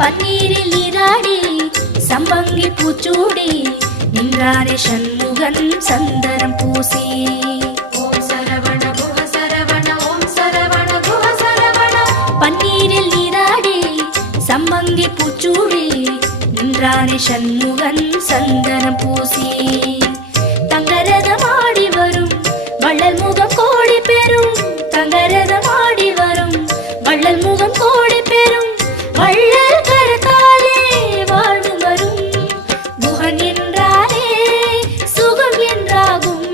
பன்னீரில் நீராடி சம்பங்கி பூச்சூடி நின்றாரே சண்முகன் சந்தனம் பூசி. ஓம் சரவண குஹ சரவண ஓம் சரவண குஹ சரவண. பன்னீரில் நீராடி சம்பங்கி பூச்சூடி நின்றாரே சண்முகன் சந்தனம் பூசி. தங்கரதமாடி வரும் வள்ளல் முகம் கோடி பெறும். தங்கரதமாடி வரும் வள்ளல் முகம் கோடி பெறும். வள்ளல் கரத்தாலே வாழ்வு வரும். குஹன் என்றாலே சுகம் என்றாகும்.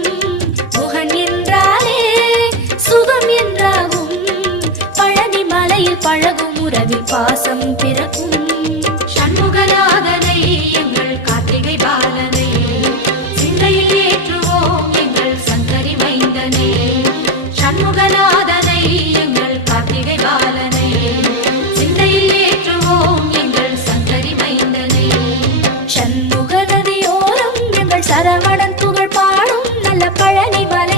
குஹன் என்றாலே சுகம் என்றாகும். பழனி மலையில் பழகும் உறவில் பாசம் பிறக்கும். சண்முகநாதனை எங்கள் கார்த்திகை பாலனை சிந்தையில் ஏற்றுவோம் எங்கள் சங்கரி மைந்தனை. சண்முகநாதனை எங்கள் கார்த்திகை பாலனை சிந்தையில் ஏற்றுவோம் எங்கள் சங்கரி மைந்தனை. சண்முக நதியோரம் எங்கள் சரவணன் புகழ் பாடும் நல்ல பழனி மலை